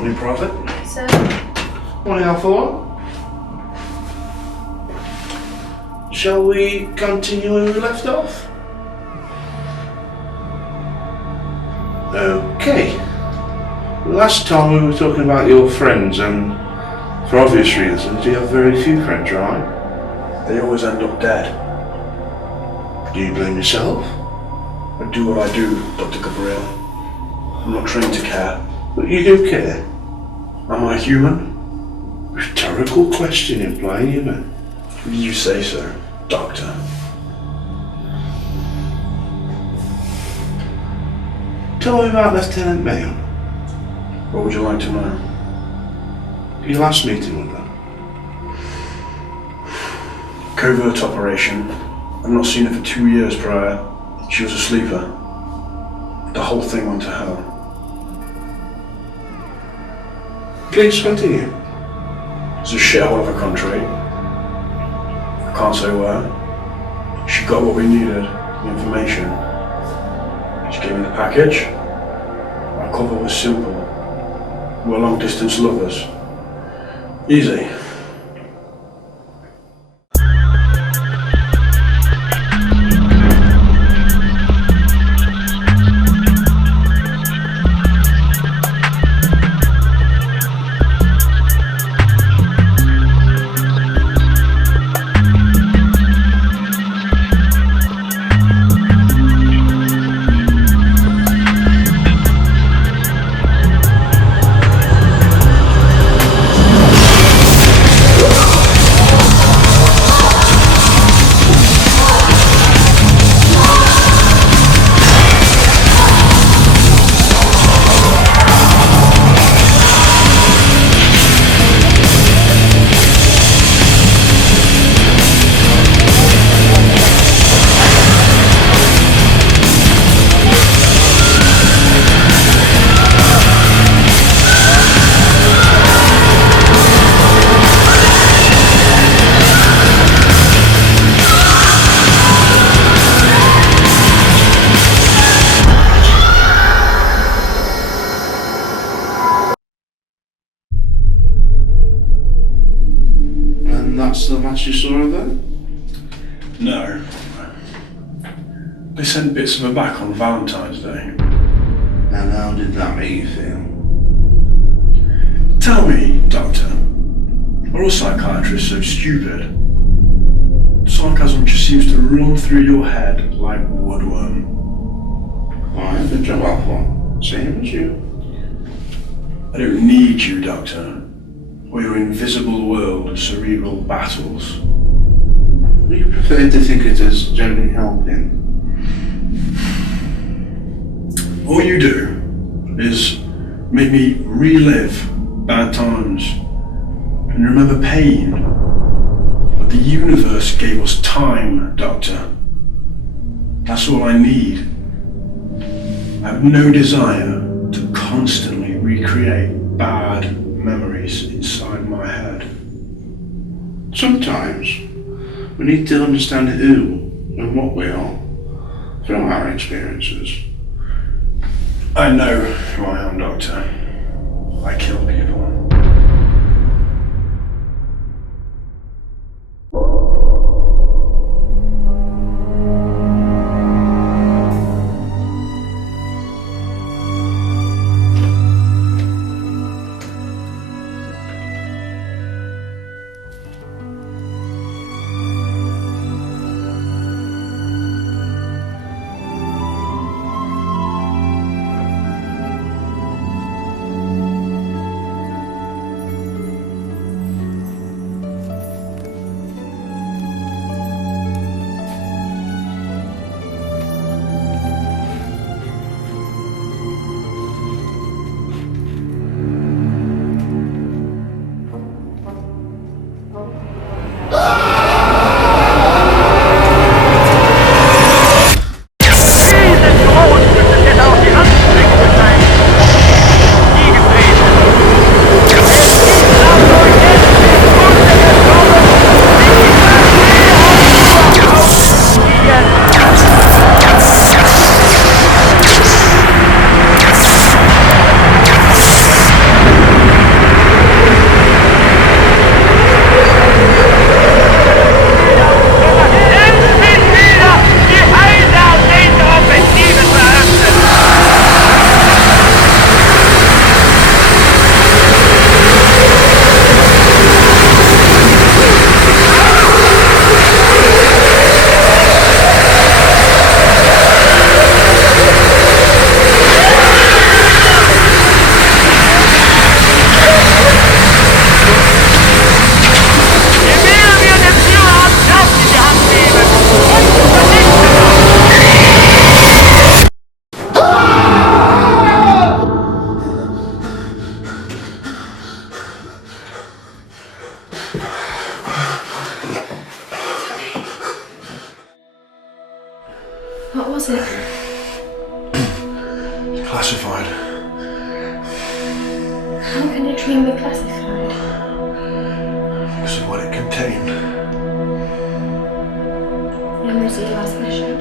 Morning, Private. Sir? Morning, Alpha One. Shall we continue where we left off? Okay. Last time we were talking about your friends, and for obvious reasons, you have very few friends, right? They always end up dead. Do you blame yourself? I do what I do, Dr. Gabriel. I'm not trained to care. But you do care. Am I human? Rhetorical question implying human. You say so, Doctor. Tell me about Lieutenant Mayon. What would you like to know? Your last meeting with her. Covert operation. I've not seen her for 2 years prior. She was a sleeper. The whole thing went to hell. Please continue. It's a shithole of a country. I can't say where. She got what we needed, the information. She gave me the package. Our cover was simple. We're long-distance lovers. Easy. That's the last you saw of her? No. They sent bits of her back on Valentine's Day. And how did that make you feel? Tell me, Doctor, are all psychiatrists so stupid? Sarcasm just seems to run through your head like woodworm. I've been job off one. Same as you. I don't need you, Doctor, or your invisible world of cerebral battles. We prefer to think it as gently helping. All you do is make me relive bad times and remember pain. But the universe gave us time, Doctor. That's all I need. I have no desire to constantly recreate bad memories inside my head. Sometimes we need to understand who and what we are from our experiences. I know who I am, Doctor. I kill people. What was it? Classified. How can a dream be classified? This is what it contained. Memories of your last mission.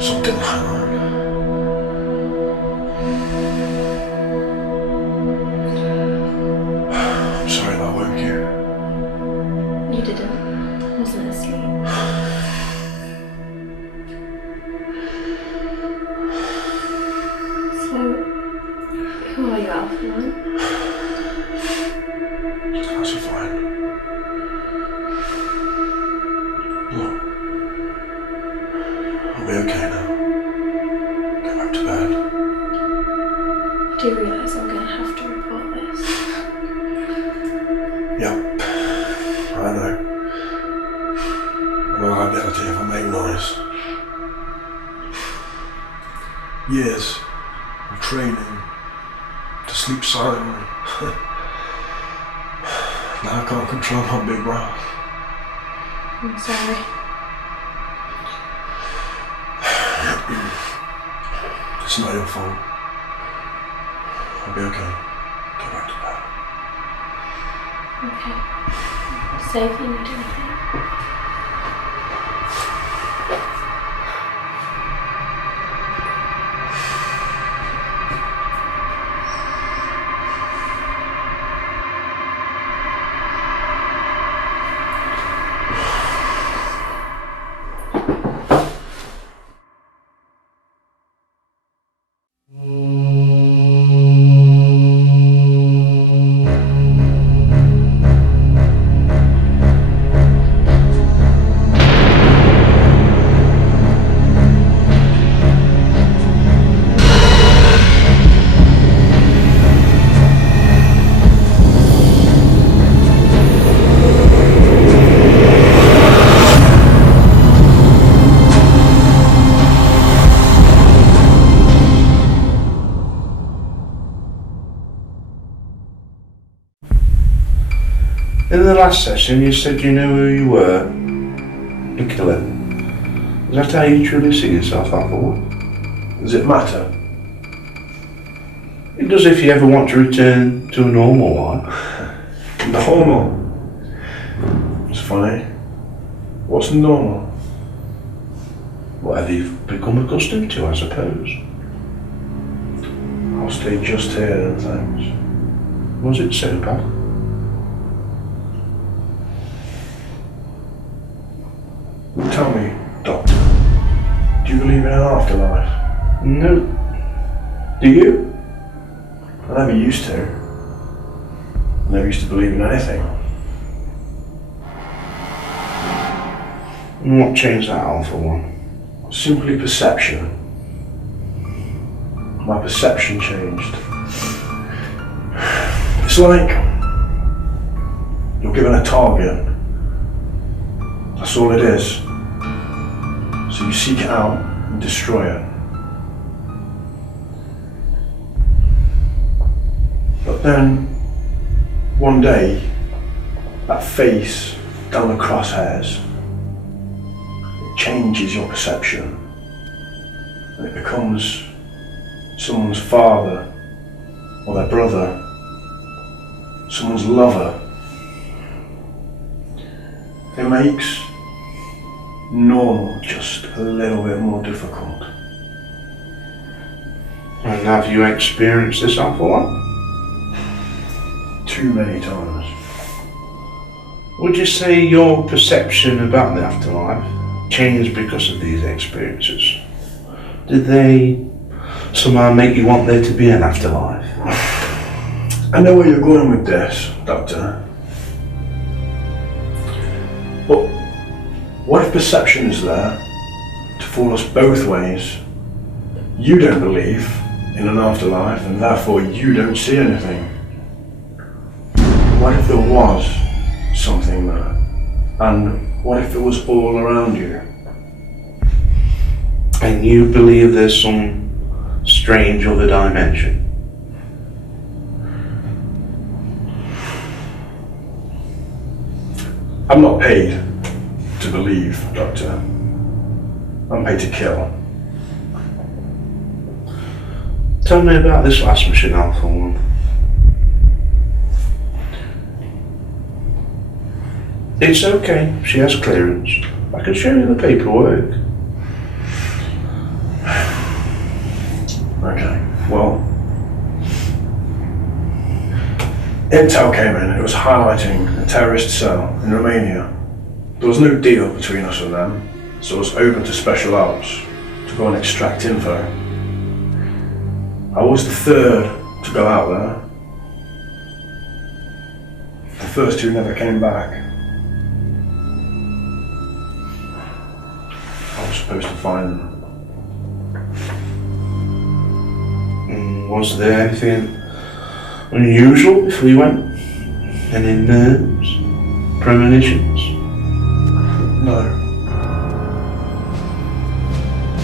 Something like that. I'm sorry that woke you. You didn't. I wasn't asleep. So, who are you, Alpha One? It's classified. Look. I'll be okay now. Go back to bed. Do you realise I'm going to have to report this? Yep. I know. I'm a liability if I make noise. Years of training to sleep silently. Now I can't control my big mouth. I'm sorry. It's not your fault. I'll be okay. Go back to bed. Okay. Say if you need anything. In the last session, you said you knew who you were. The killer. Is that how you truly see yourself, Apple? Does it matter? It does if you ever want to return to a normal life. Normal? It's funny. What's normal? Whatever you've become accustomed to, I suppose. I'll stay just here, thanks. Was it so bad? Tell me, Doctor, do you believe in an afterlife? No. Do you? I never used to. I never used to believe in anything. And what changed that, Alpha One? Simply perception. My perception changed. It's like you're given a target. That's all it is. So you seek it out and destroy it. But then, one day, that face down the crosshairs, it changes your perception. And it becomes someone's father, or their brother, someone's lover. It makes normal just a little bit more difficult. And have you experienced this, Alpha One? Too many times. Would you say your perception about the afterlife changed because of these experiences? Did they somehow make you want there to be an afterlife? I know where you're going with this, Doctor. But what if perception is there to fool us both ways? You don't believe in an afterlife and therefore you don't see anything. What if there was something there? And what if it was all around you? And you believe there's some strange other dimension? I'm not paid to believe, Doctor. I'm paid to kill. Tell me about this last mission, Alpha 1. It's okay, she has clearance. I can show you the paperwork. Okay, well, intel came in. It was highlighting a terrorist cell in Romania. There was no deal between us and them, so I was open to special ops to go and extract info. I was the third to go out there. The first two never came back. I was supposed to find them. Was there anything unusual before you went? Any nerves? Premonitions? No.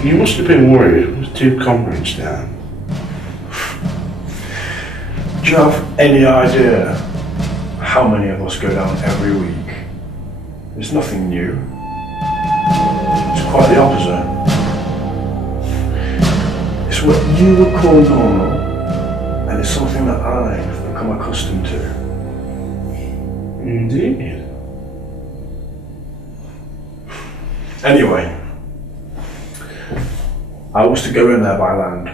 You must have been worried with two comrades down. Do you have any idea how many of us go down every week? It's nothing new. It's quite the opposite. It's what you would call normal, and it's something that I've become accustomed to. Indeed. Anyway, I was to go in there by land.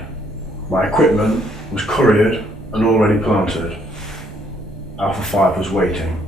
My equipment was couriered and already planted. Alpha 5 was waiting.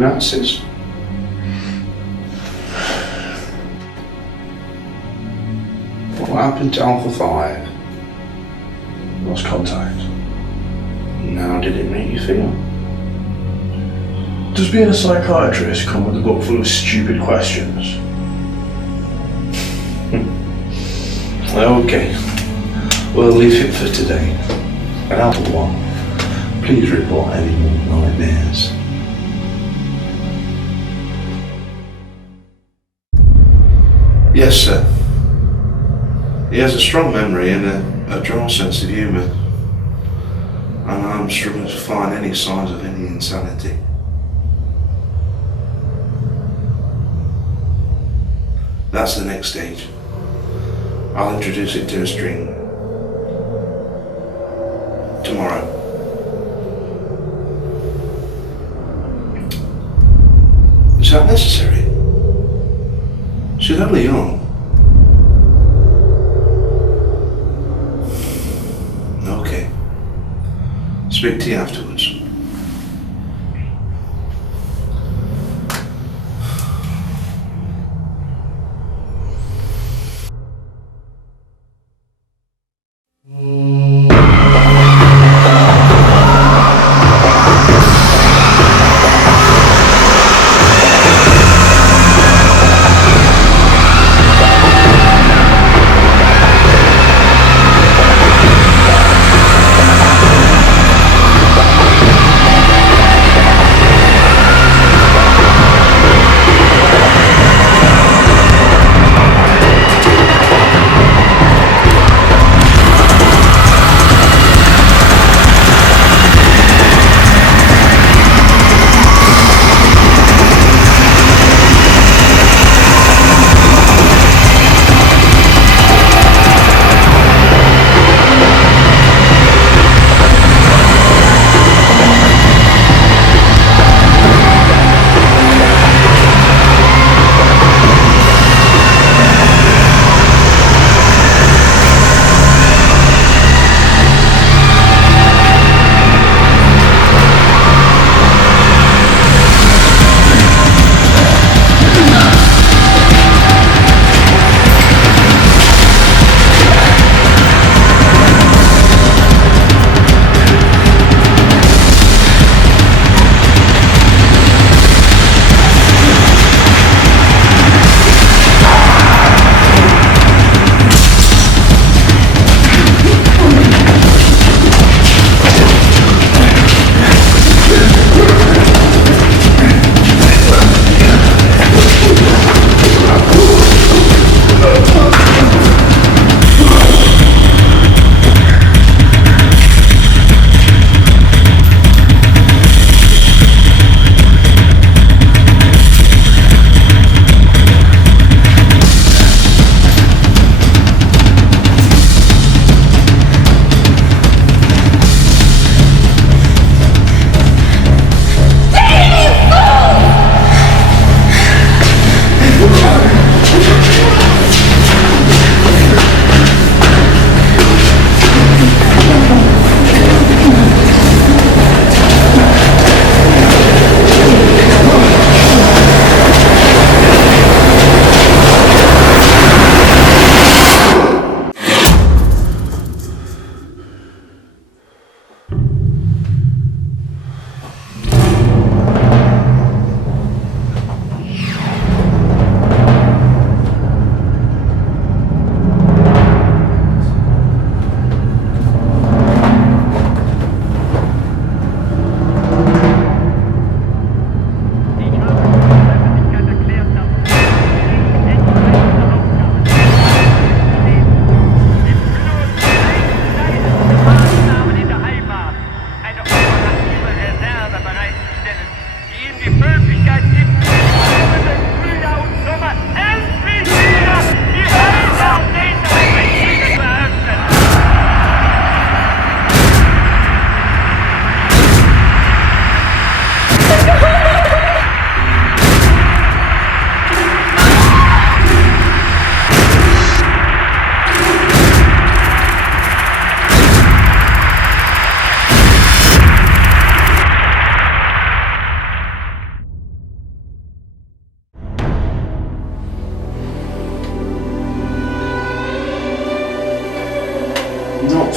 Nazis? What happened to Alpha 5? Lost contact. And how did it make you feel? Does being a psychiatrist come with a book full of stupid questions? Okay, we'll leave it for today. And Alpha 1, please report any more nightmares. Yes, sir. He has a strong memory and a dry sense of humour. And I'm struggling to find any signs of any insanity. That's the next stage. I'll introduce it to a string tomorrow. Is that necessary? She's only young. Okay. Speak to you afterwards.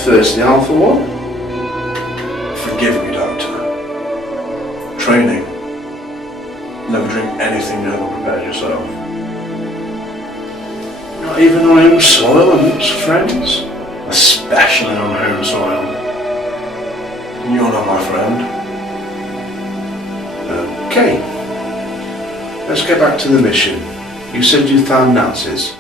Firstly, Alpha 1. Forgive me, Doctor. Training. Never drink anything you haven't prepared yourself. Not even on home soil amongst friends. Especially on home soil. You're not my friend. Okay. Let's get back to the mission. You said you found Nazis.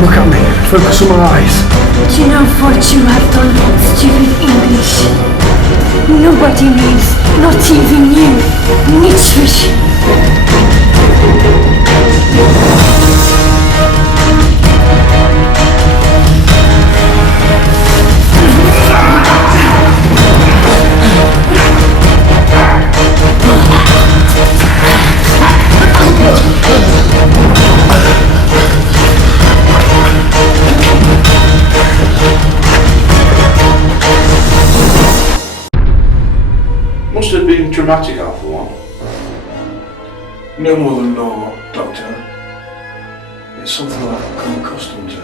Look at me. Focus on my eyes. Do you know what you have done, stupid English? Nobody knows, not even you, Nietzsche. Must have been traumatic, Alpha 1. No more than normal, Doctor. It's something I've become accustomed to.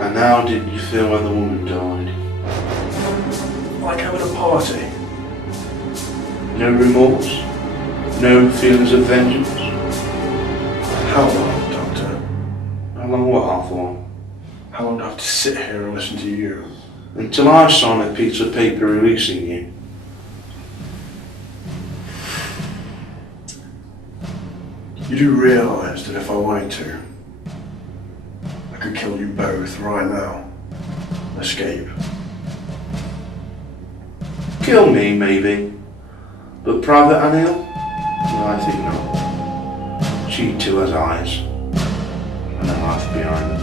And how did you feel when the woman died? Like having a party. No remorse? No feelings of vengeance? How long, Doctor? How long what, Alpha 1? How long do I have to sit here and listen to you? Until I sign a piece of paper releasing you. You do realise that if I wanted to, I could kill you both right now. Escape. Kill me, maybe. But Private Anil? No, I think not. She too has eyes. And a life behind them.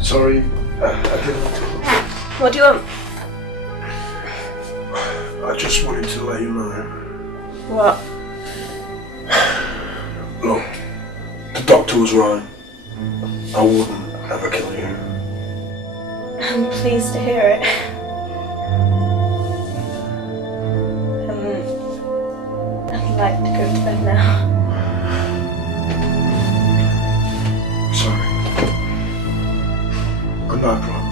Sorry, I didn't. What do you want? I just wanted to let you know. What? Look, the doctor was right. I wouldn't ever kill you. I'm pleased to hear it. I'd like to go to bed now. Sorry. Good night, Private.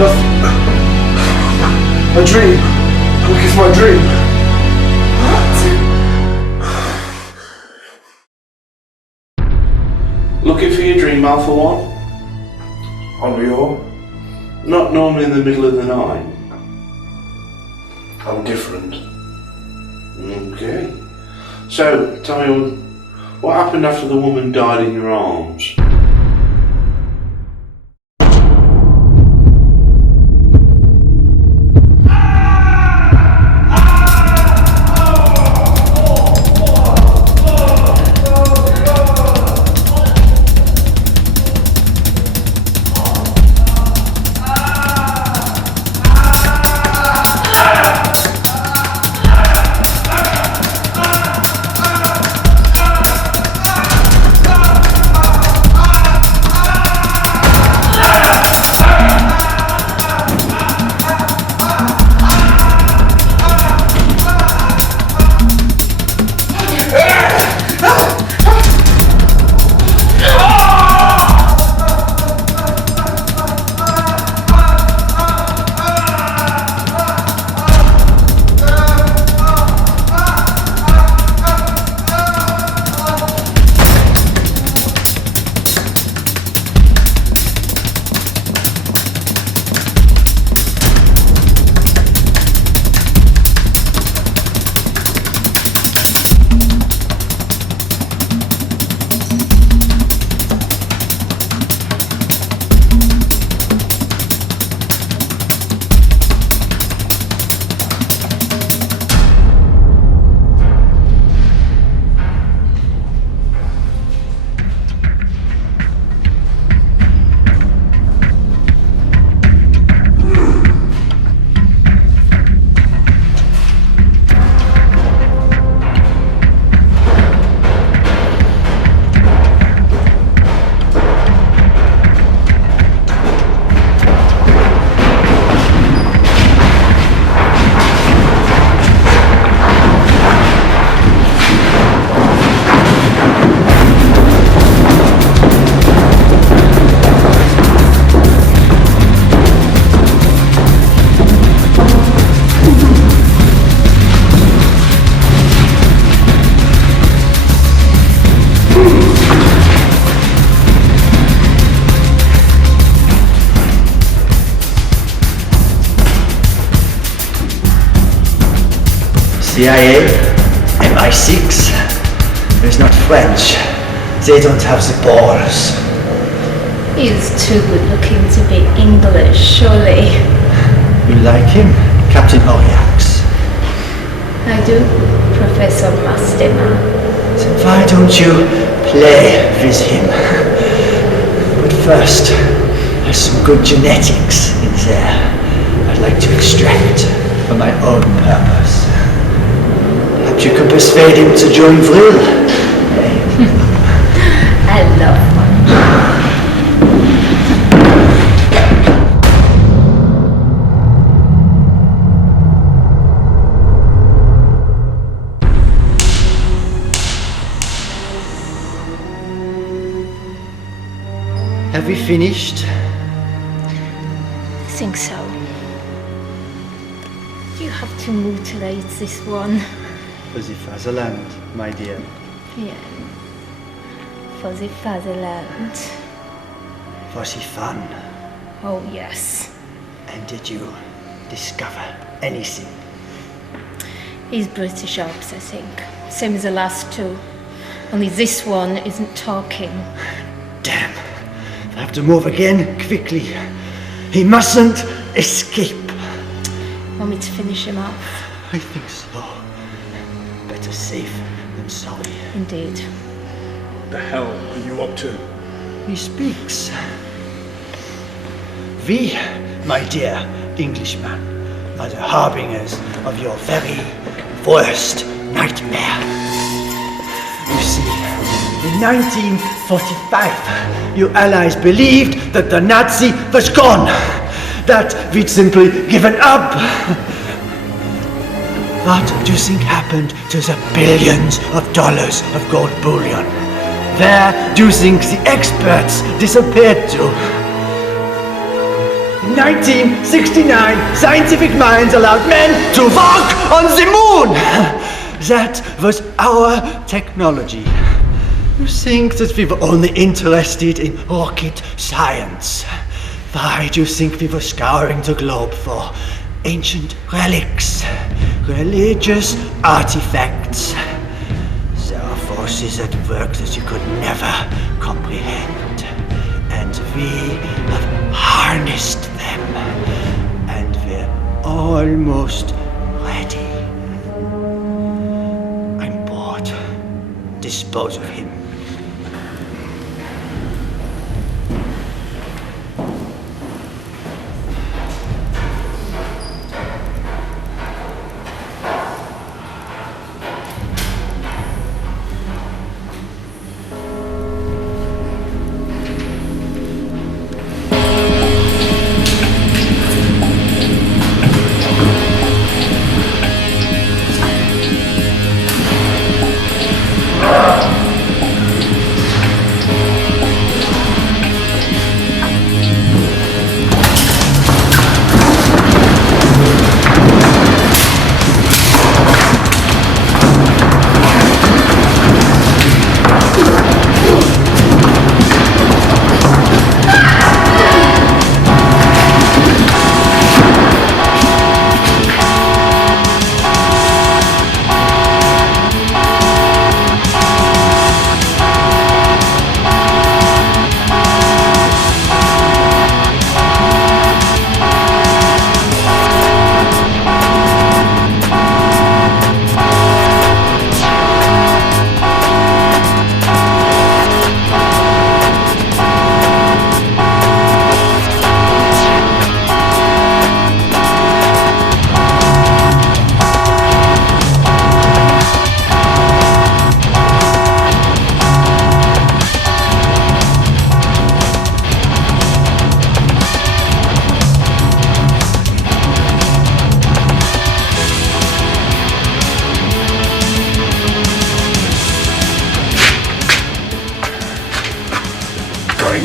Nothing. A dream. I'm looking for my dream. Looking for your dream, Alpha One? On your? Not normally in the middle of the night. I'm different. Okay. So, tell me, what happened after the woman died in your arms? CIA, MI6. It's not French. They don't have the balls. He's too good looking to be English, surely. You like him, Captain Oriax? I do, Professor Mastema. Then why don't you play with him? But first, there's some good genetics in there I'd like to extract for my own purpose. Perhaps you can persuade him to join Vril. I love one. Have we finished? I think so. You have to mutilate this one. For the fatherland, my dear. Yeah. For the fatherland. For the fun. Oh, yes. And did you discover anything? He's British Ops, I think. Same as the last two. Only this one isn't talking. Damn. I have to move again, quickly. He mustn't escape. Want me to finish him off? I think so. Better safe than sorry. Indeed. What the hell are you up to? He speaks. We, my dear Englishman, are the harbingers of your very worst nightmare. You see, in 1945, you Allies believed that the Nazi was gone, that we'd simply given up. What do you think happened to the billions of dollars of gold bullion? Where do you think the experts disappeared to? In 1969, scientific minds allowed men to walk on the moon! That was our technology. You think that we were only interested in rocket science? Why do you think we were scouring the globe for ancient relics, religious artifacts? There are forces at work that you could never comprehend, and we have harnessed them, and we're almost ready. I'm bored. Dispose of him.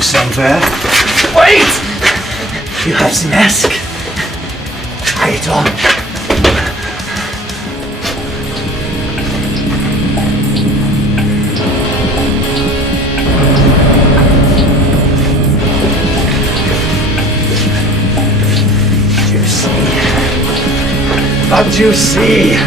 Somewhere. Wait! You have the mask. Try it on. You see? What do you see?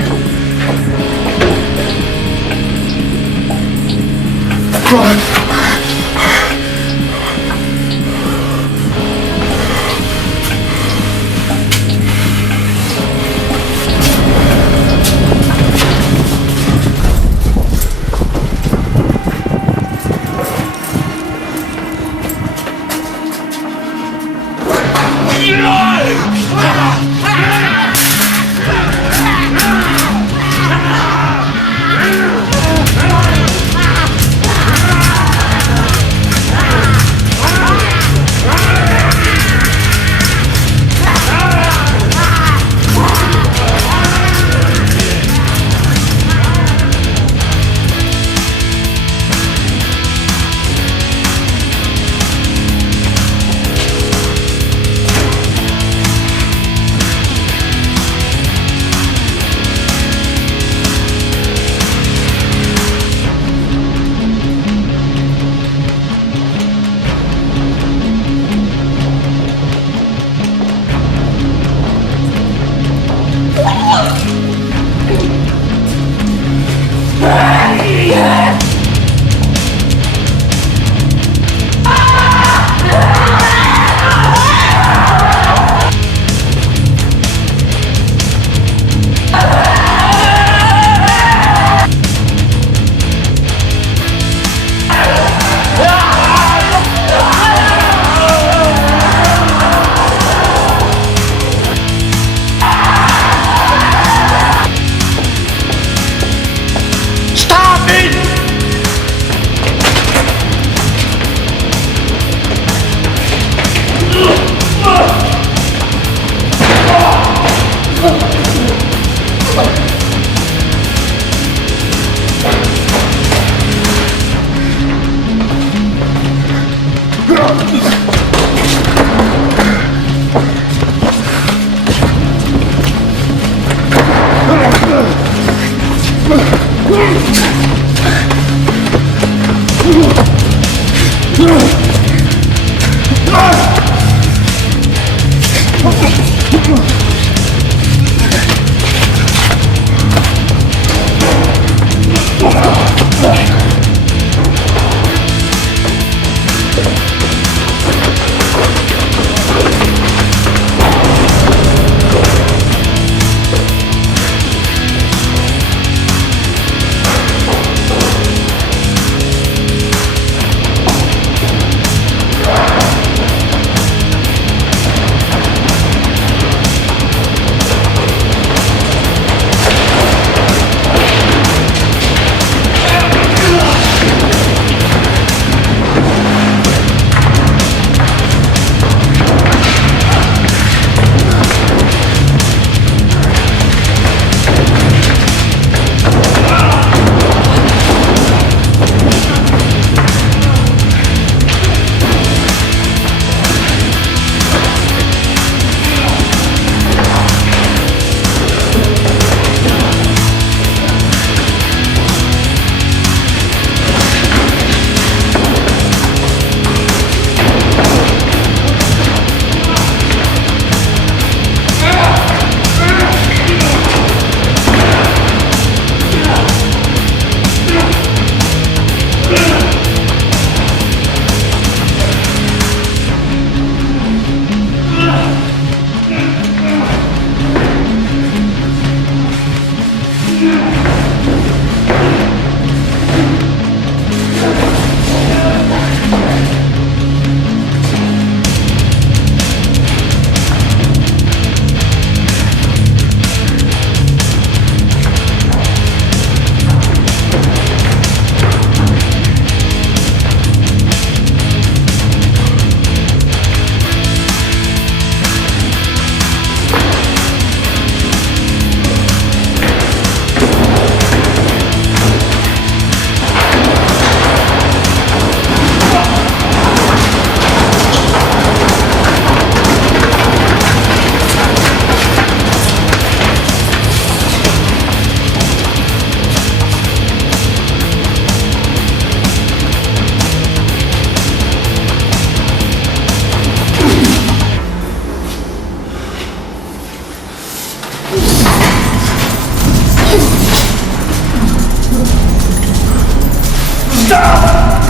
Stop!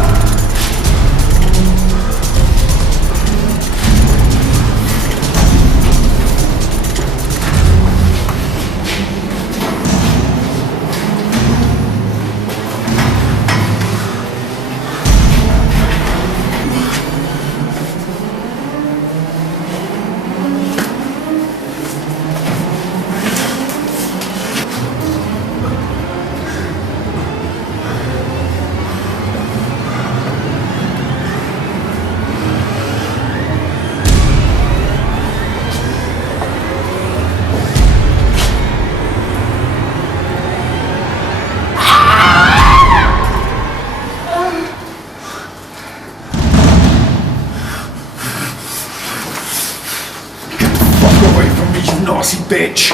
bitch!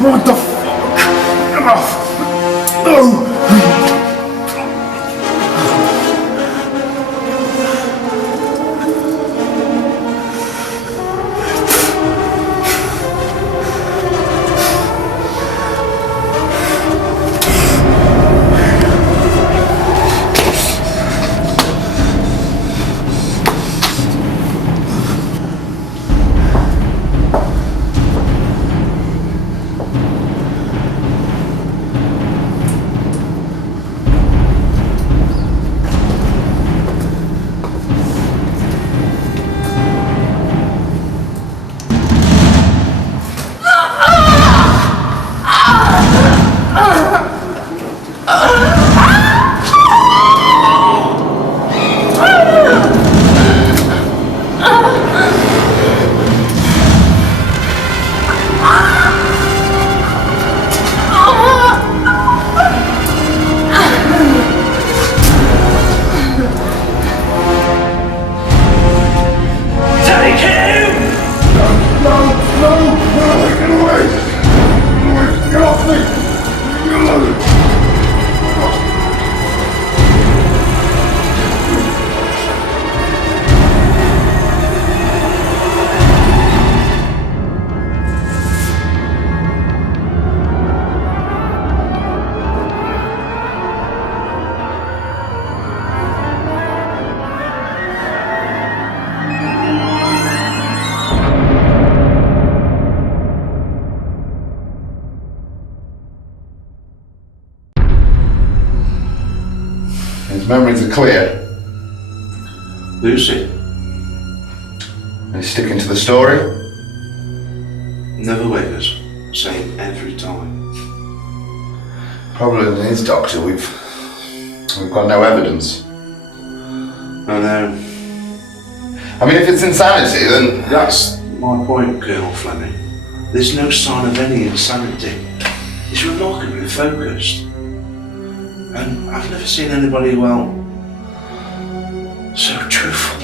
What the fuck? No! His memories are clear. Lucy, He's sticking to the story. never wavers. Same every time. Problem is, Doctor, we've got no evidence. I know. I mean, if it's insanity, then That's my point, Colonel Fleming. There's no sign of any insanity. He's remarkably focused. And I've never seen anybody, well, so truthful.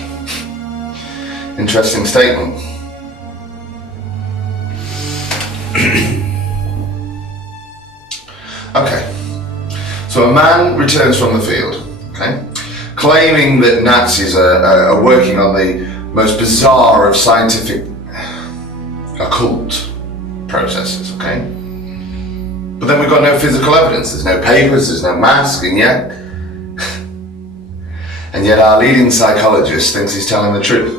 interesting statement. Okay, so a man returns from the field, okay, claiming that Nazis are working on the most bizarre of scientific occult processes, okay? But then we've got no physical evidence, there's no papers, there's no mask, and yet our leading psychologist thinks he's telling the truth.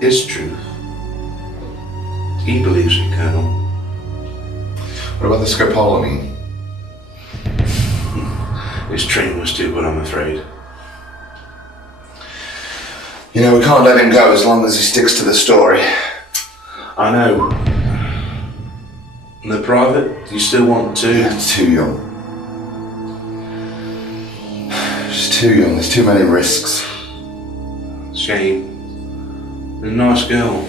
It's truth. He believes it, Colonel. What about the scopolamine? His train was too, but I'm afraid. You know, we can't let him go as long as he sticks to the story. I know. And the private, you still want to? It's too young. She's too young, there's too many risks. Shame. A nice girl.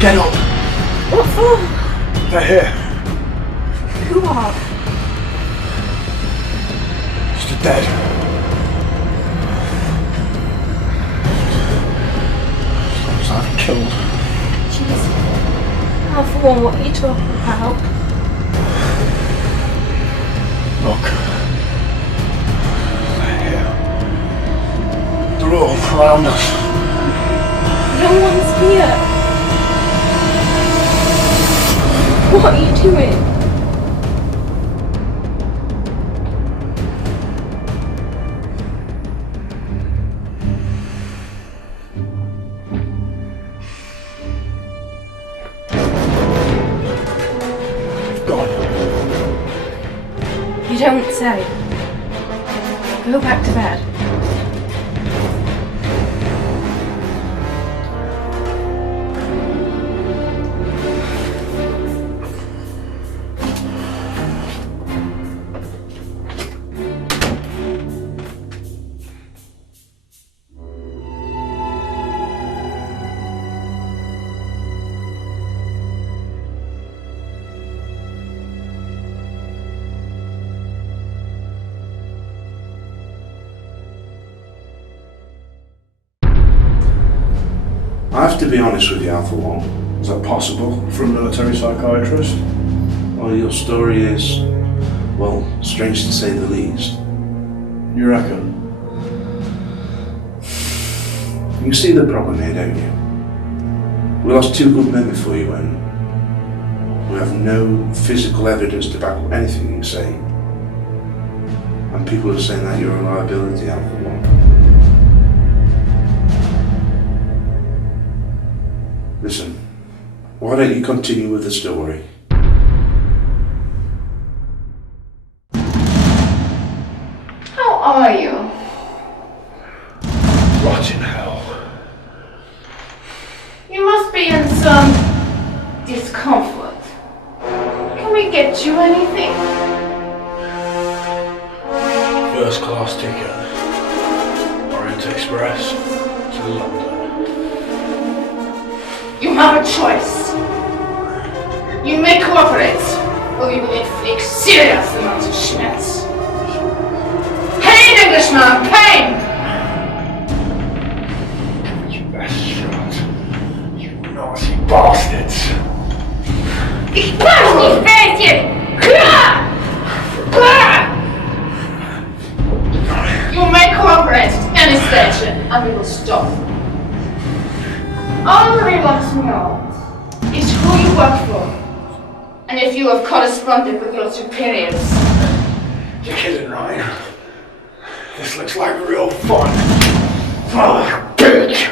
Get up! What for? They're here. Who are? Mr. Dead. Those I've killed. Jeez. I for one, what are you talking about? Look. They're here. They're all around us. No one's here. What are you doing? Gone. You don't say. Go back to bed. I have to be honest with you, Alpha One. Is that possible for a military psychiatrist? Well, your story is, well, strange to say the least. You reckon? You see the problem here, don't you? We lost two good men before you went. We have no physical evidence to back up anything you say. And people are saying that you're a liability, Alpha One. Listen, why don't you continue with the story? How are you? Rotting hell. You must be in some discomfort. Can we get you anything? First class ticket. Orient Express to London. You have a choice. You may cooperate, or you will inflict serious amounts of schmerz. Pain, Englishman, pain! You bastard. You naughty bastards. Ich pass nicht fertig! You may cooperate at any station, and we will stop. All we want to know is who you work for, and if you have corresponded with your superiors. You're kidding, right? This looks like real fun. Oh, bitch!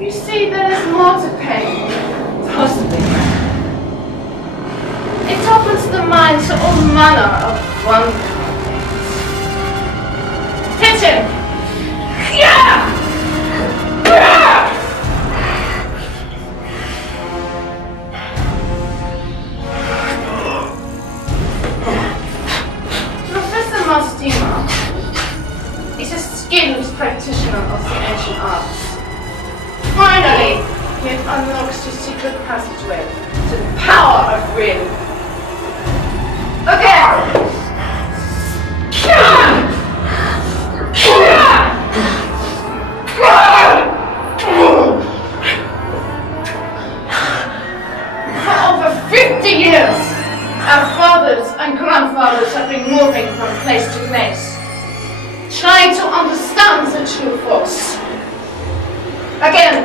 You see, there is more to pain. Possibly. It opens the mind to all manner of wonderful things. Hit him! Yeah! Professor Mastima is a skilled practitioner of the ancient arts. Finally, he has unlocked the secret passageway to the power of will. Again! For over 50 years, our fathers and grandfathers have been moving from place to place, trying to understand the true force. Again.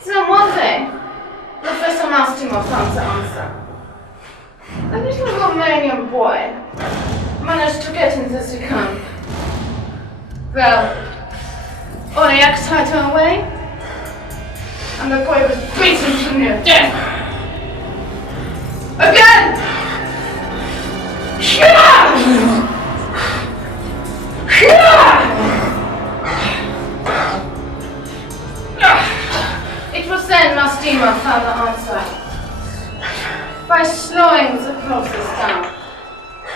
So one day, Professor Mastima found the answer. A little Romanian boy managed to get into the camp. Well, Reich tied her away, and the boy was beaten to near death. Again! It was then Mastima found the answer. By slowing the process down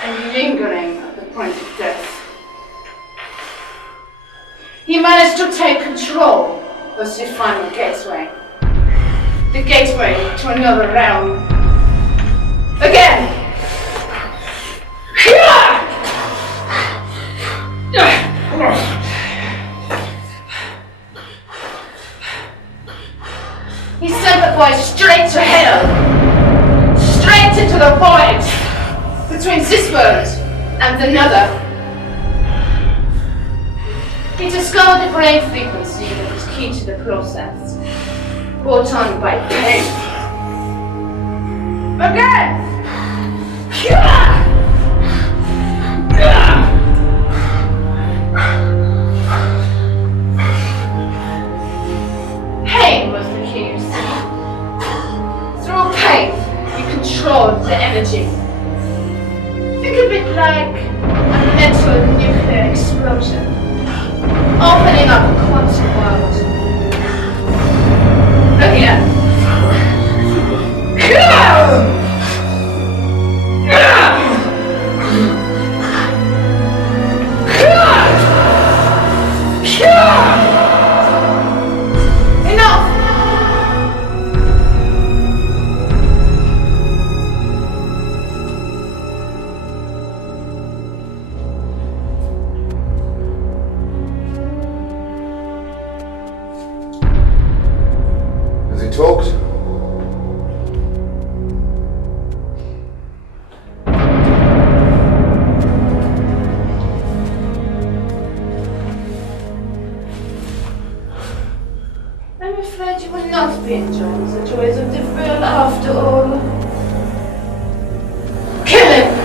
and lingering at the point of death. He managed to take control of the final gateway. The gateway to another realm. Again! He sent the boy straight to hell. Straight into the void. Between this world and another. He discovered the brain frequency that was key to the process. Brought on by pain. Again! Pain was the key, you see. Through pain, you controlled the energy. Think of it like a mental nuclear explosion, opening up a quantum world. Again. Enough! They talked. I'm afraid you will not be enjoying the joys of the world after all. Kill him!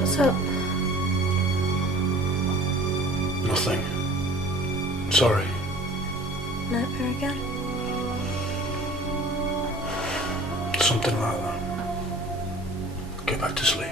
What's up? Nothing. Sorry. Nightmare again? Something like that. Get back to sleep.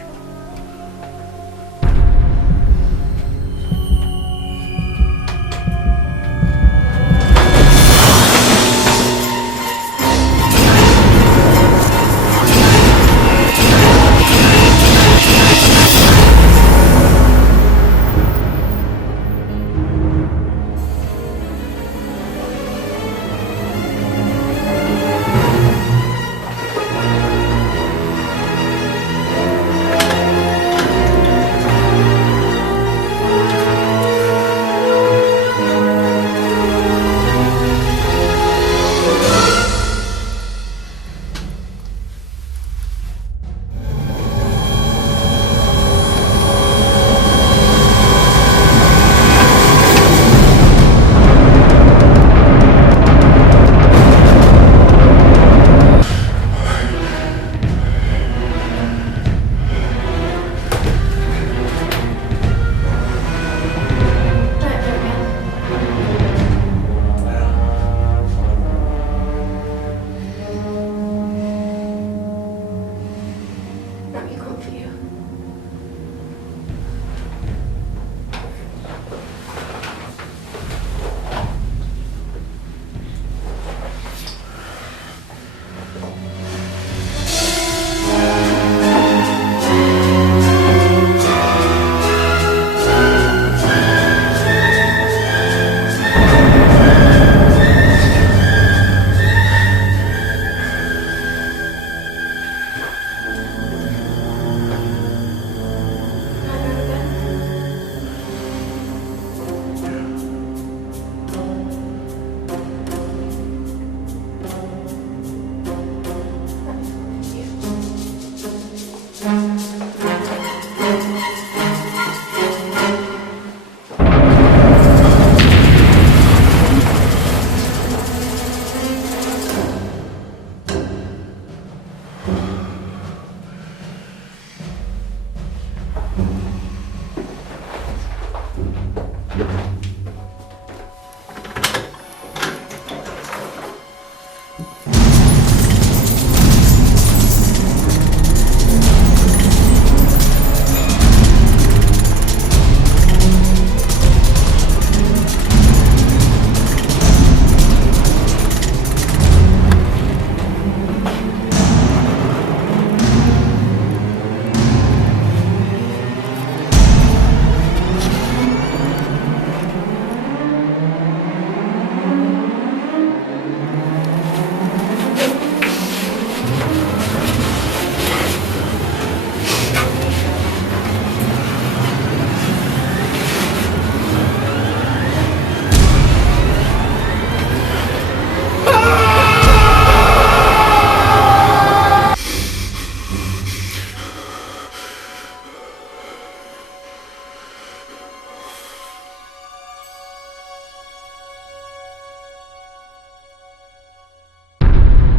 Let me comfort you.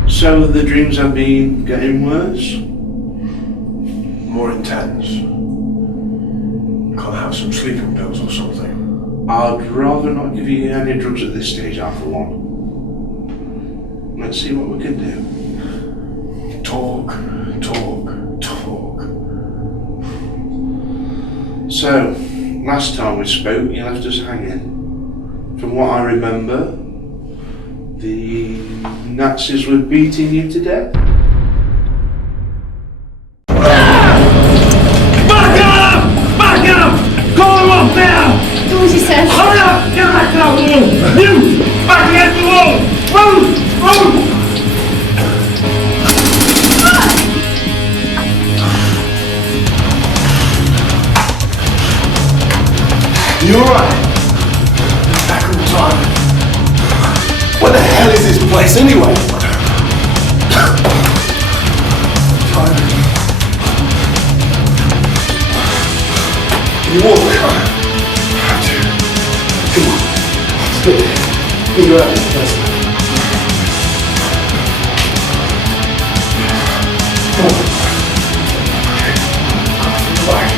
So the dreams have been getting worse? More intense. Can't have some sleeping pills or something. I'd rather not give you any drugs at this stage, for one. Let's see what we can do. Talk. So, last time we spoke, you left us hanging. From what I remember, the Nazis were beating you to death. Back up! Call him off now! Do as he says. Hurry up! Get back to that wall! You! Back against the wall! Move! You alright? Back on time. What the hell is this place anyway? Can you walk? Have to. Come on. Let's get you out of this place. Come on. Back.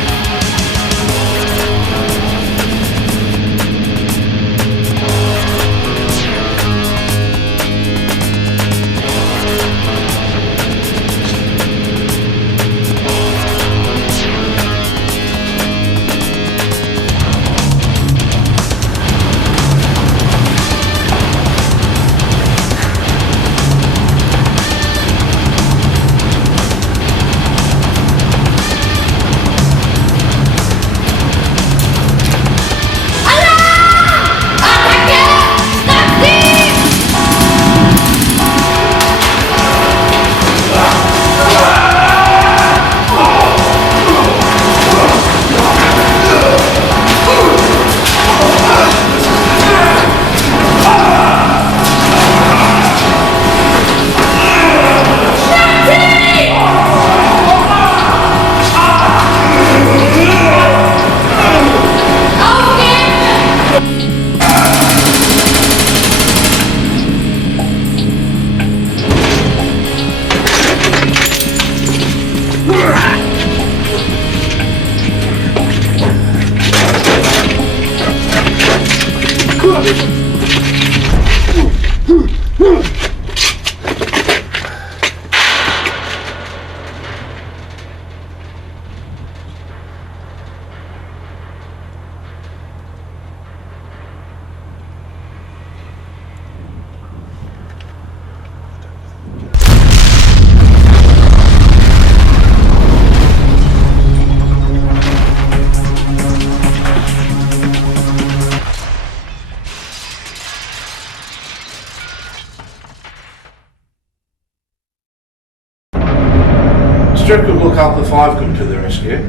Strip could look Alpha 5 come to the rescue.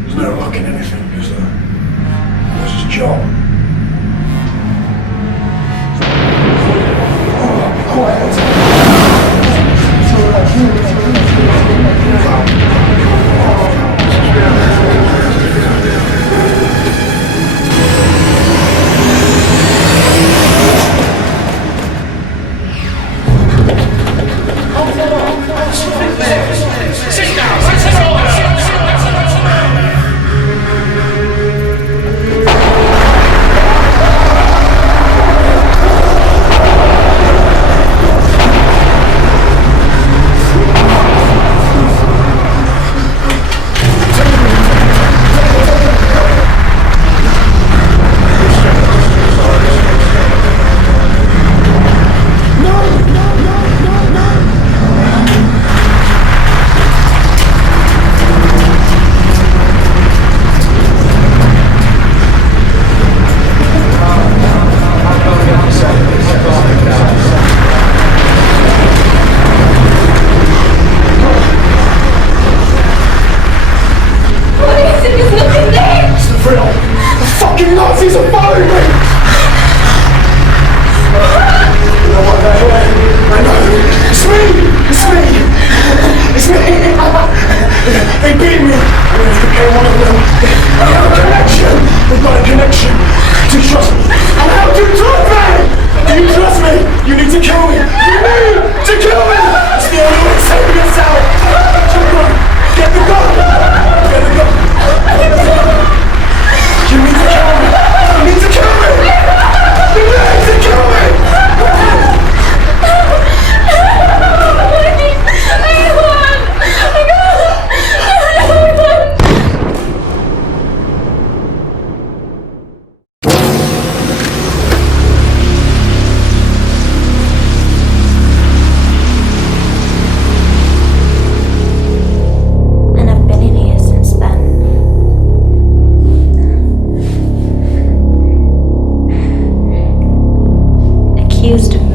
There's no luck in anything, is there? What's his job?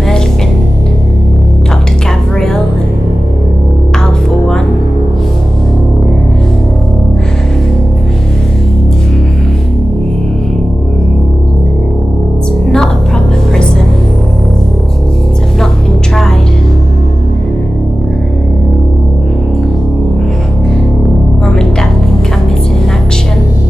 murdering Dr. Gavriel and Alpha One. It's not a proper prison. I've not been tried. Mum and Dad think I'm missing in action.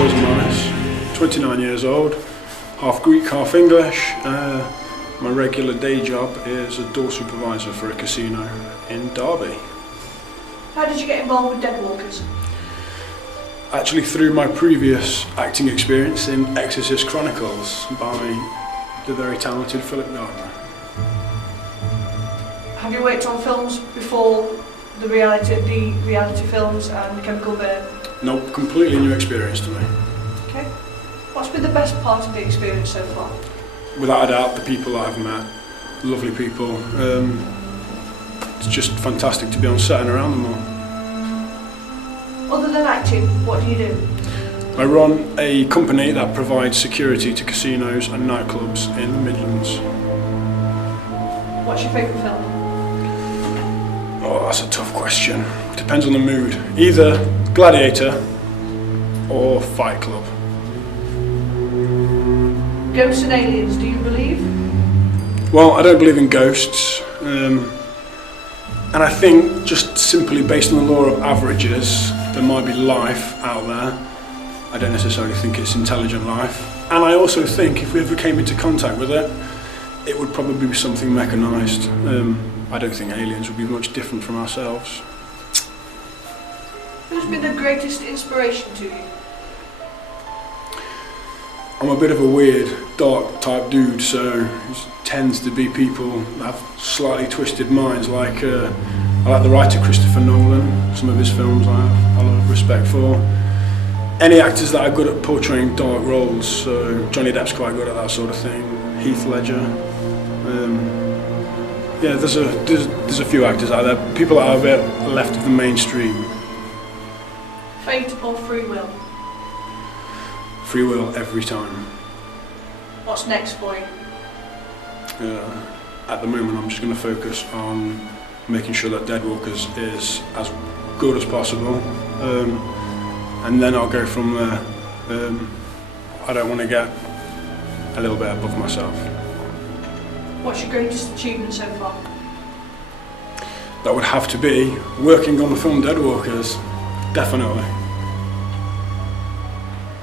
Espionage, 29 years old, half Greek, half English. My regular day job is a door supervisor for a casino in Derby. How did you get involved with Deadwalkers? Actually through my previous acting experience in Exorcist Chronicles by the very talented Philip Gardner. Have you worked on films before the reality films and Chemical Burn? Nope, completely new experience to me. Okay. What's been the best part of the experience so far? Without a doubt, the people that I've met, lovely people. It's just fantastic to be on set and around them all. Other than acting, what do you do? I run a company that provides security to casinos and nightclubs in the Midlands. What's your favourite film? Oh, that's a tough question. Depends on the mood. Either Gladiator or Fight Club. Ghosts and aliens, do you believe? Well, I don't believe in ghosts. And I think just simply based on the law of averages, there might be life out there. I don't necessarily think it's intelligent life. And I also think if we ever came into contact with it, it would probably be something mechanised. I don't think aliens would be much different from ourselves. Who's been the greatest inspiration to you? I'm a bit of a weird, dark type dude, so it tends to be people that have slightly twisted minds, like I like the writer Christopher Nolan. Some of his films I have a lot of respect for. Any actors that are good at portraying dark roles, so Johnny Depp's quite good at that sort of thing, Heath Ledger. Yeah, there's a few actors out there, people that are a bit left of the mainstream. Fate or free will? Free will every time. What's next for you? At the moment I'm just going to focus on making sure that Deadwalkers is as good as possible, and then I'll go from there. I don't want to get a little bit above myself. What's your greatest achievement so far? That would have to be working on the film Deadwalkers, definitely.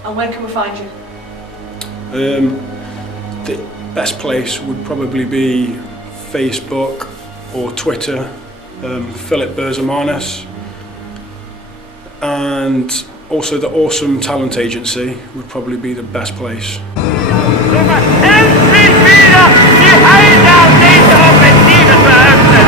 And where can we find you? The best place would probably be Facebook or Twitter, Philip Berzamanus, and also the Awesome Talent Agency would probably be the best place. Endlich wieder die Heimat dieser Offensive veröffnet!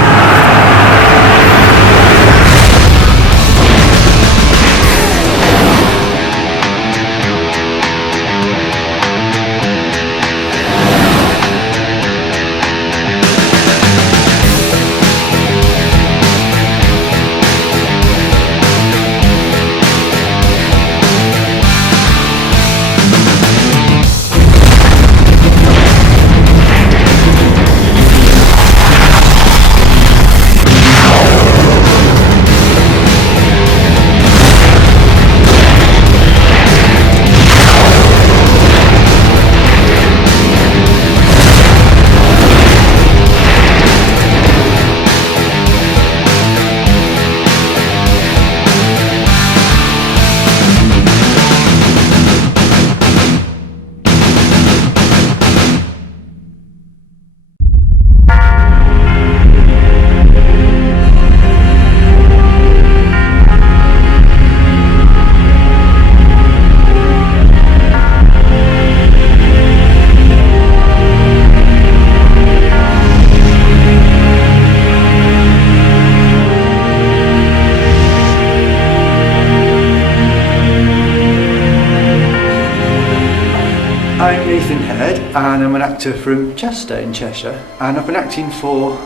And I'm an actor from Chester in Cheshire, and I've been acting for,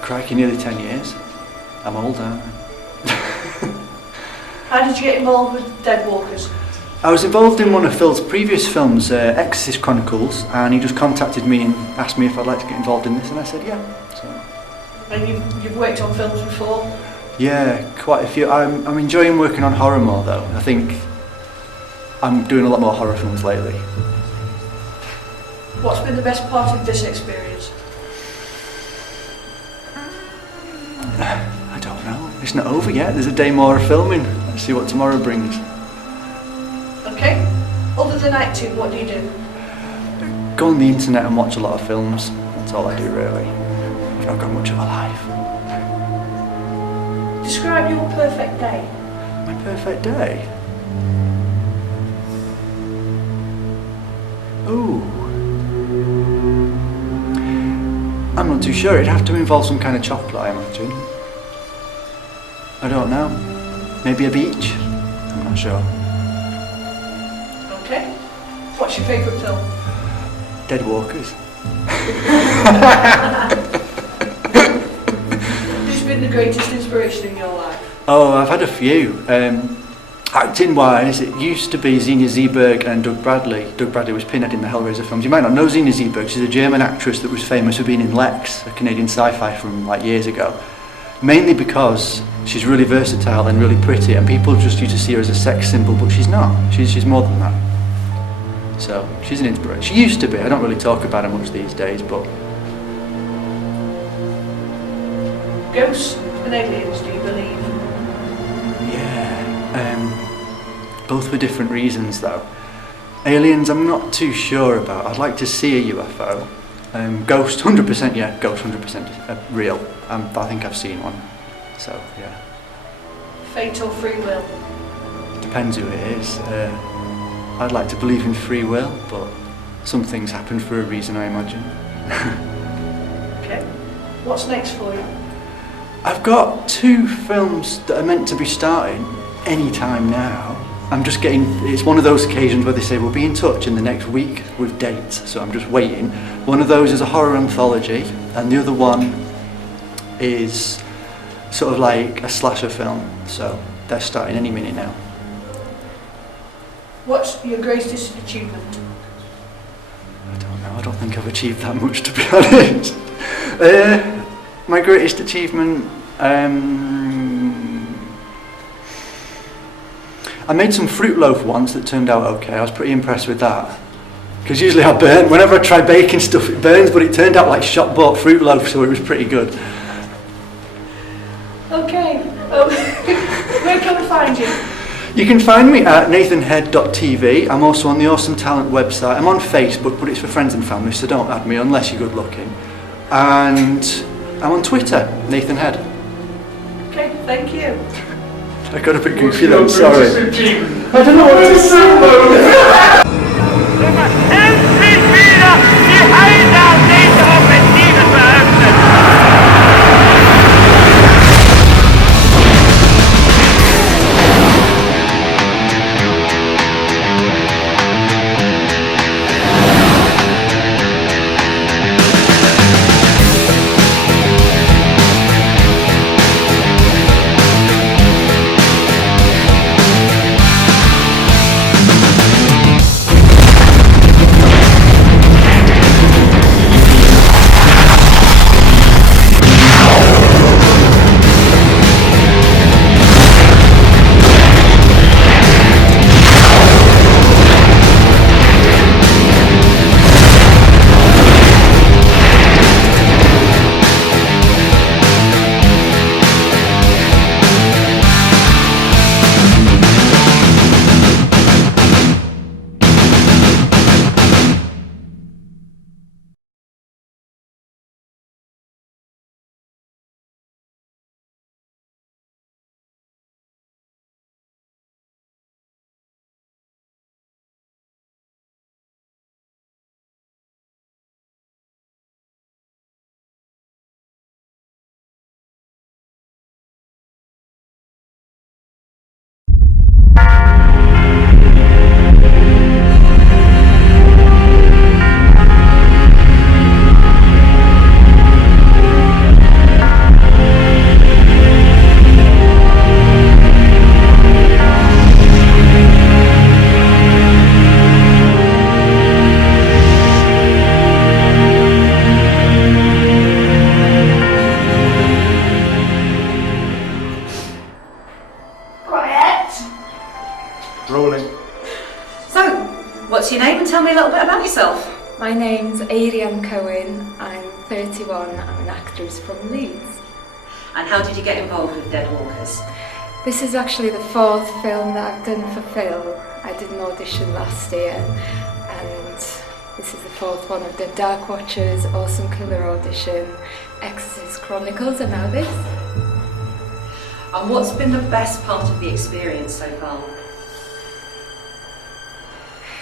crikey, nearly 10 years. I'm old, aren't I? How did you get involved with Deadwalkers? I was involved in one of Phil's previous films, Exorcist Chronicles, and he just contacted me and asked me if I'd like to get involved in this, and I said yeah. So. And you've worked on films before? Yeah, quite a few. I'm enjoying working on horror more though. I think I'm doing a lot more horror films lately. What's been the best part of this experience? I don't know. It's not over yet. There's a day more of filming. Let's see what tomorrow brings. And Other than acting, what do you do? Go on the internet and watch a lot of films. That's all I do, really. I've not got much of a life. Describe your perfect day. My perfect day? Ooh. I'm not too sure. It'd have to involve some kind of chocolate, I imagine. I don't know. Maybe a beach? I'm not sure. Okay. What's your favourite film? Dead Walkers. Who's been the greatest inspiration in your life? Oh, I've had a few. Acting-wise, it used to be Zina Zeeberg and Doug Bradley. Doug Bradley was Pinhead in the Hellraiser films. You might not know Zina Zeeberg. She's a German actress that was famous for being in Lex, a Canadian sci-fi from like years ago. Mainly because she's really versatile and really pretty, and people just used to see her as a sex symbol, but she's not. She's more than that. So, she's an inspiration. She used to be. I don't really talk about her much these days, but... Ghosts and aliens, do you believe? Yeah. Both for different reasons, though. Aliens, I'm not too sure about. I'd like to see a UFO. Ghost, 100%, yeah. Ghost, 100% real. I think I've seen one. So, yeah. Fate or free will? Depends who it is. I'd like to believe in free will, but some things happen for a reason, I imagine. Okay. What's next for you? I've got 2 films that are meant to be starting any time now. I'm just getting, it's one of those occasions where they say we'll be in touch in the next week with dates, so I'm just waiting. One of those is a horror anthology, and the other one is sort of like a slasher film, so they're starting any minute now. What's your greatest achievement? I don't know, I don't think I've achieved that much, to be honest. My greatest achievement, I made some fruit loaf once that turned out okay. I was pretty impressed with that. Because usually I burn, whenever I try baking stuff it burns, but it turned out like shop bought fruit loaf, so it was pretty good. Okay, where can we find you? You can find me at nathanhead.tv. I'm also on the Awesome Talent website. I'm on Facebook, but it's for friends and family, so don't add me unless you're good looking. And I'm on Twitter, Nathan Head. Okay, thank you. I got a bit goofy though, sorry. I don't know what to say. Endlich wieder die Heidearmee Offensive veröffnet! What's your name and tell me a little bit about yourself? My name's Ariane Cohen, I'm 31, I'm an actress from Leeds. And how did you get involved with Dead Walkers? This is actually the 4th film that I've done for Phil. I did an audition last year, and this is the 4th one. I've done Dark Watchers, Awesome Killer Audition, Exorcist Chronicles, and now this. And what's been the best part of the experience so far?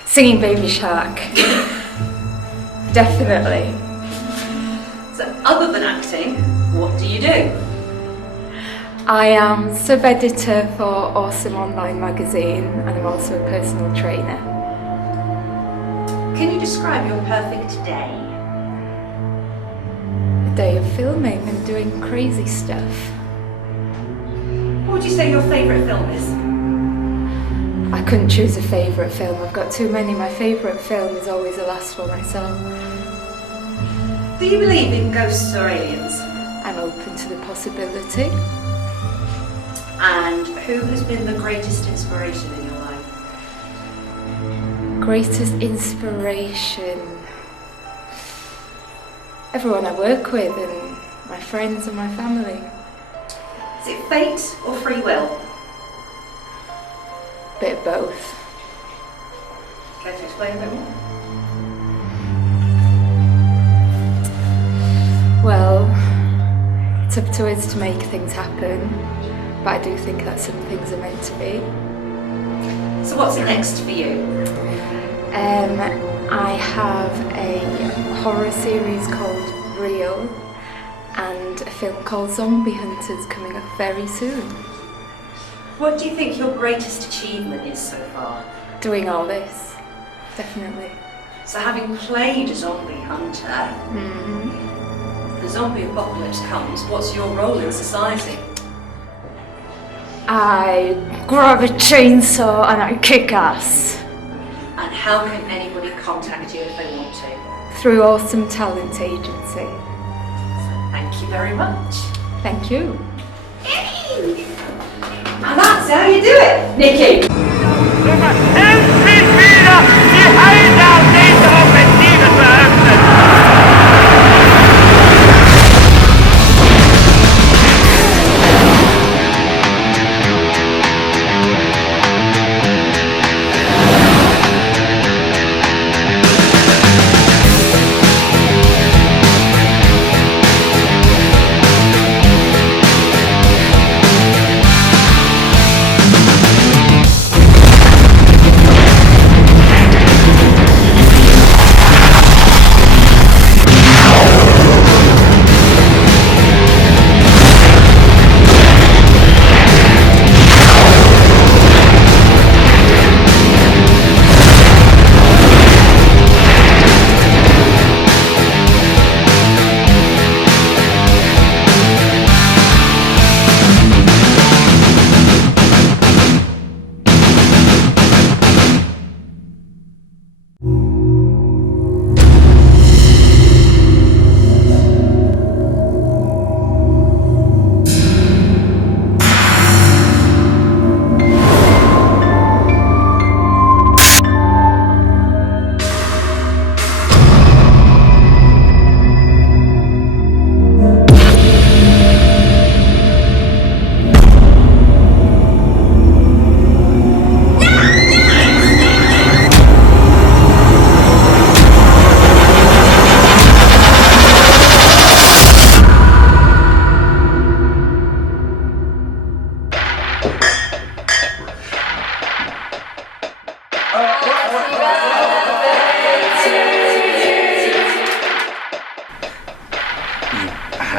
Singing Baby Shark. Definitely. So other than acting, what do you do? I am sub-editor for Awesome Online magazine, and I'm also a personal trainer. Can you describe your perfect day? A day of filming and doing crazy stuff. What would you say your favourite film is? I couldn't choose a favourite film. I've got too many. My favourite film is always the last one I saw. Do you believe in ghosts or aliens? I'm open to the possibility. And who has been the greatest inspiration in your life? Greatest inspiration? Everyone I work with and my friends and my family. Is it fate or free will? Bit of both. Care to explain a bit more? Well, it's up to us to make things happen, but I do think that some things are meant to be. So what's next for you? I have a horror series called Real and a film called Zombie Hunters coming up very soon. What do you think your greatest achievement is so far? Doing all this, definitely. So having played a zombie hunter, if the zombie apocalypse comes, what's your role in society? I grab a chainsaw and I kick ass. And how can anybody contact you if they want to? Through Awesome Talent Agency. Thank you very much. Thank you. And that's how you do it, Nikki. Hilf mich wieder, die Heilsam diese Offensive zu eröffnen!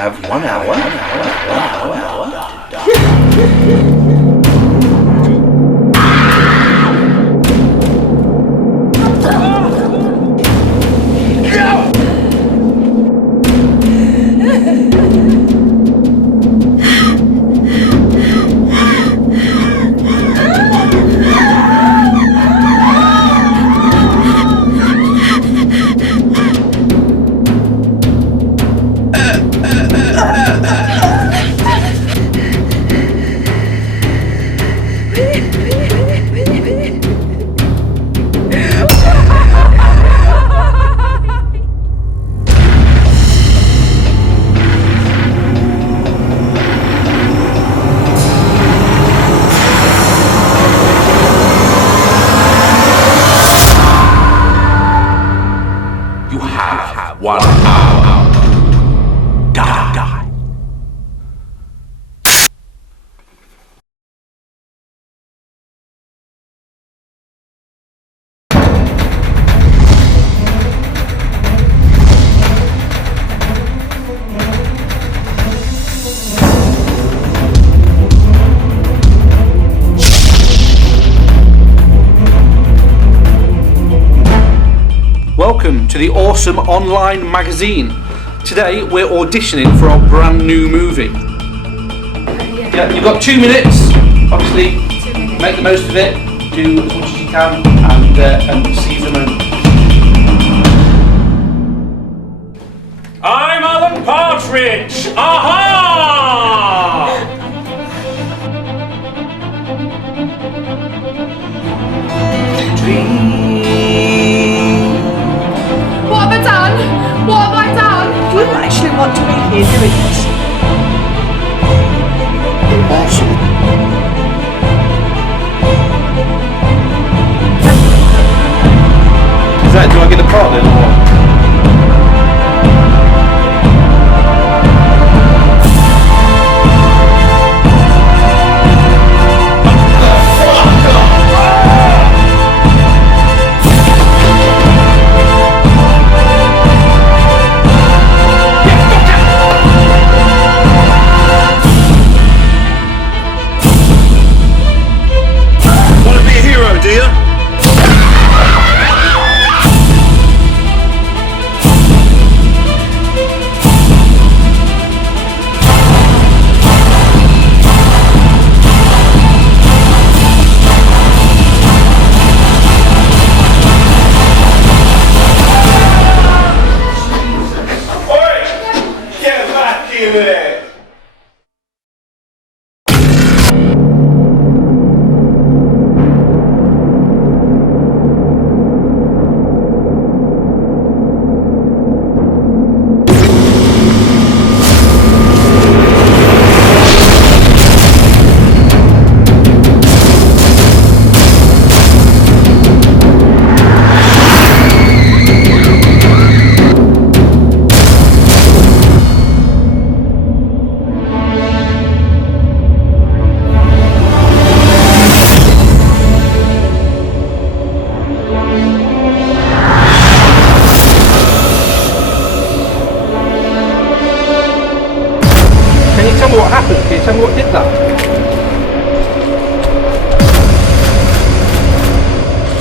have 1 hour. 1 hour. Die. Welcome to the awesome online magazine. Today we're auditioning for our brand new movie. Yeah, you've got 2 minutes. Obviously, make the most of it. Do as much as you can, and seize the moment. I'm Alan Partridge. Aha! What have I done? What have I done? Do you actually want to be here doing this? Awesome. Is that, do I get the part then, or what? Can you tell me what happened? Can you tell me what did that?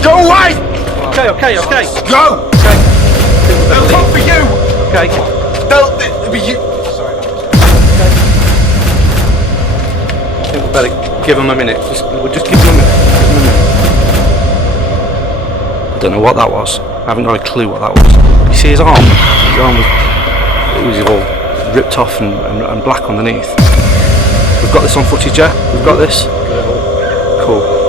Go away! Okay. Go! Okay. They'll come for you! Okay. They'll be you. I think we better give him a minute. We'll just give him a minute. I don't know what that was. I haven't got a clue what that was. You see his arm? His arm was all ripped off and black underneath. We've got this on footage, yeah? We've got this? Cool.